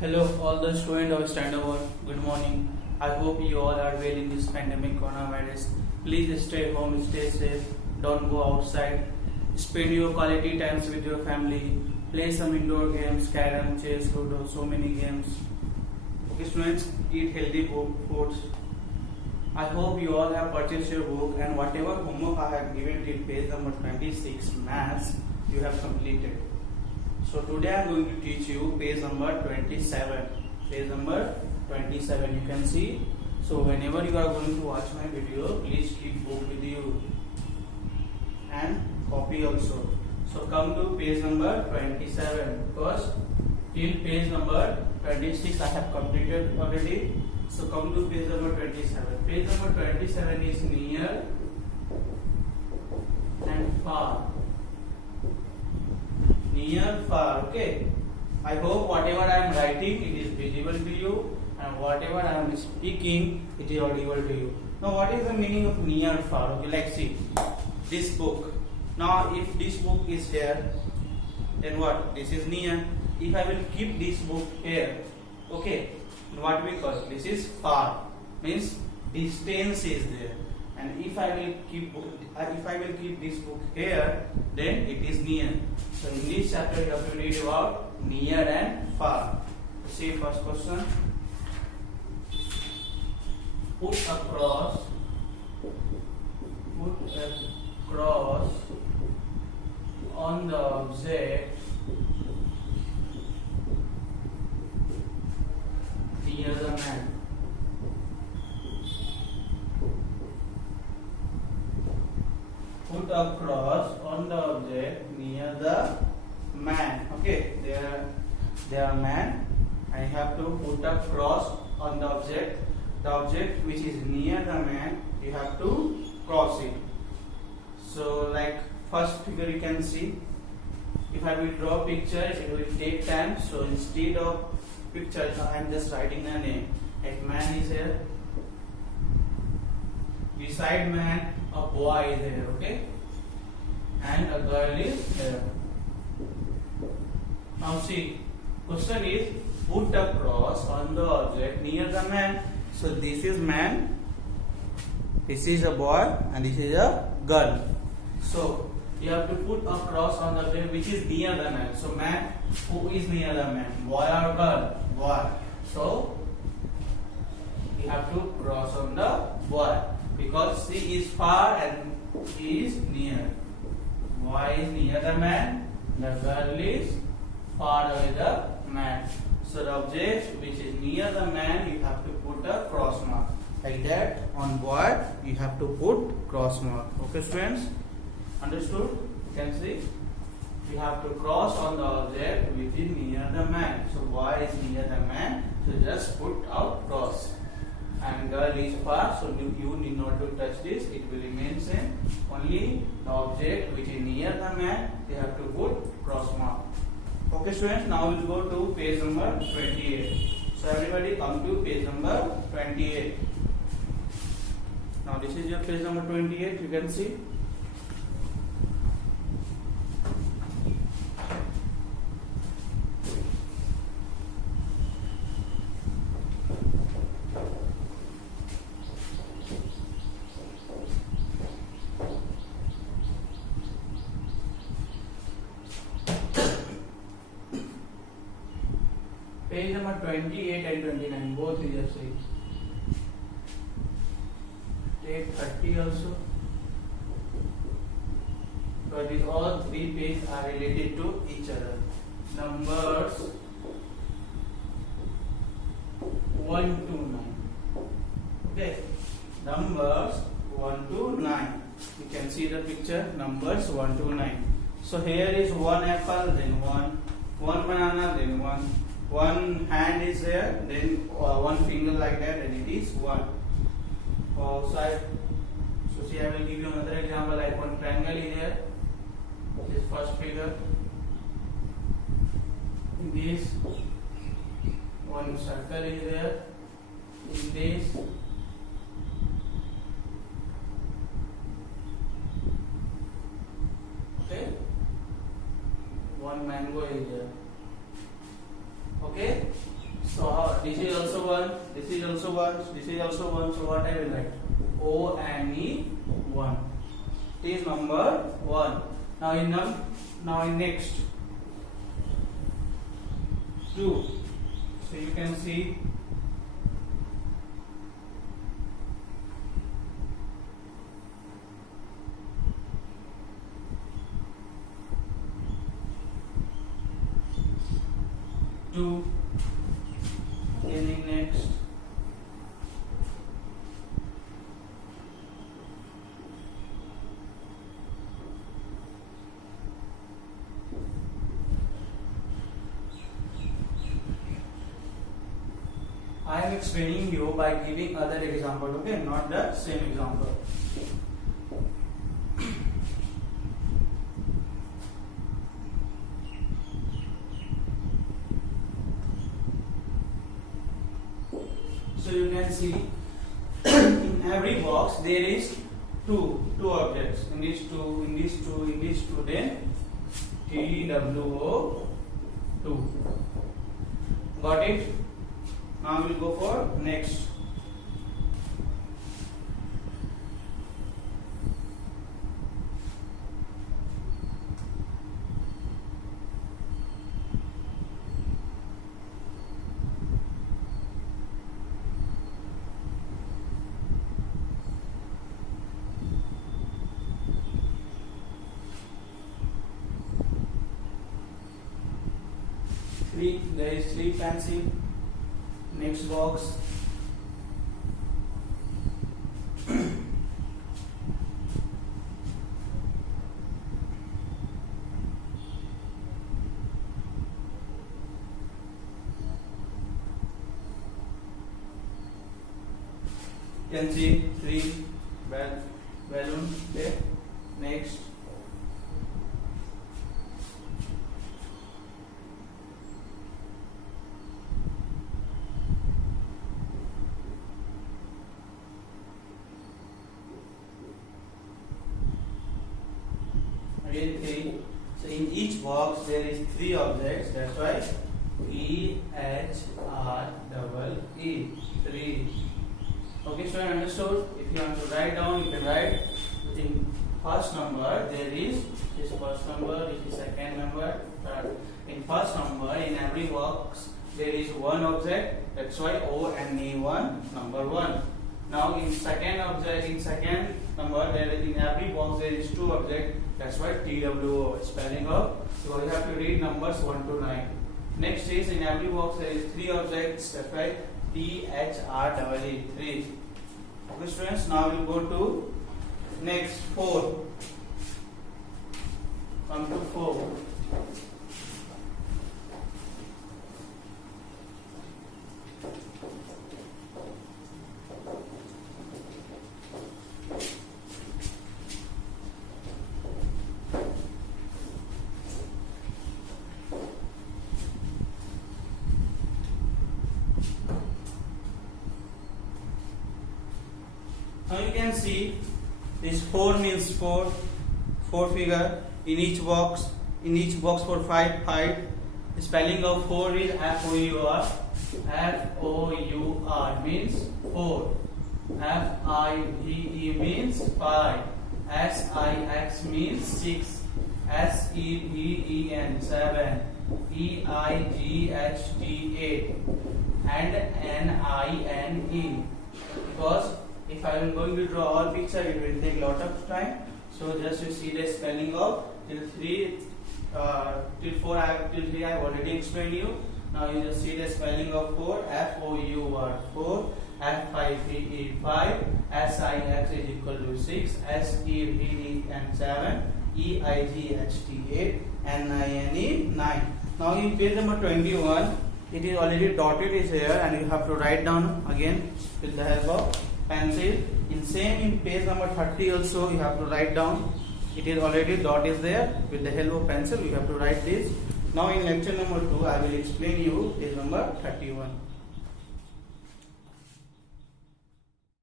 Hello, all the students of Standard 1. Good morning. I hope you all are well in this pandemic coronavirus. Please stay home, stay safe. Don't go outside. Spend your quality times with your family. Play some indoor games, carom, chess, ludo, so many games. Okay, students, eat healthy foods. I hope you all have purchased your book and whatever homework I have given till page number 26, maths, you have completed. So today I am going to teach you page number 27. Page number 27, you can see. So whenever you are going to watch my video, please keep book with you and copy also. So come to page number 27 because till page number 26 I have completed already. So come to page number 27. Page number 27 is near and far. Near, far. Okay. I hope whatever I am writing it is visible to you, and whatever I am speaking it is audible to you. Now, what is the meaning of near, far? Okay, let's see. This book. Now, if this book is here, then what? This is near. If I will keep this book here, okay, what we call this is far. Means distance is there. And if I will keep this book here, then it is near. So in this chapter you have to read about near and far. See first question. Put across on the object near the man. Put a cross on the object near the man. Okay, there are man. I have to put a cross on the object. The object which is near the man, you have to cross it. So, like first figure you can see. If I will draw a picture, it will take time. So instead of picture, I am just writing the name. Like man is here. Beside man, a boy is there, okay, and a girl is there. Now see, question is put a cross on the object near the man. So this is man, this is a boy, and this is a girl. So you have to put a cross on the object which is near the man. So man, who is near the man? Boy or girl? Boy. So you have to cross on the boy. Because C is far and he is near. Boy is near the man, the girl is far away the man. So the object which is near the man, you have to put a cross mark. Like that, on boy, you have to put cross mark. Okay, students? Understood? You can see. You have to cross on the object which is near the man. So boy is near the man, so just put out cross. And girl is far, so you need not to touch this, it will remain same. Only the object which is near the man, you have to put cross mark. Okay students, now we will go to page number 28. So everybody come to page number 28. Now this is your page number 28, you can see. Page number 28 and 29, both is the same. Take 30 also. So these all three pages are related to each other. Numbers 1 to 9. Okay. Numbers 1 to 9. You can see the picture. Numbers 1 to 9. So here is one apple, then one banana, then one hand is there, then one finger like that, and it is one. So see, I will give you another example, like one triangle is there. This first figure. In this, one circle is there. In this, okay, one mango is there. Okay, This is also 1. This is also 1. This is also 1. So what I will write? O and E 1. This is number 1. Now in next 2. So you can see two. In next I am explaining you by giving other example, okay, not the same example. So you can see in every box there is two objects. In these two, then TWO 2. Got it? Now we'll go for next. There is 3 pencil. Next box. You can see 3 balloon there. Next. Again 3. So in each box there is 3 objects. That's why EHREE 3. Okay, so I understood. If you want to write down, you can write in first number there is this first number, this is second number, third. In first number, in every box there is one object. That's why O and E 1 number 1. Now in second number there is, in every box there is 2 objects. That's why TWO spelling of. So you have to read numbers 1 to 9. Next is in every box there is 3 objects. That's why THREE 3. Okay students, now we'll go to next 4. Come to 4. Now you can see this 4 means 4 figure in each box. In each box for 5. The spelling of 4 is FOUR. FOUR means 4. FIVE means 5. SIX means 6. SEVEN 7. EIGHT 8 and NINE. Because if I am going to draw all picture, it will take a lot of time. So just you see the spelling of till 4. Till 3 I have already explained you. Now you just see the spelling of 4. FOUR 4. FIVE 5. SIX is equal to 6. SEVEN 7. EIGHT 8 and NINE 9. Now in page number 21, it is already dotted is here, and you have to write down again with the help of pencil. In page number 30 also you have to write down. It is already dot is there. With the help of pencil you have to write this. Now in lecture number 2 I will explain you page number 31.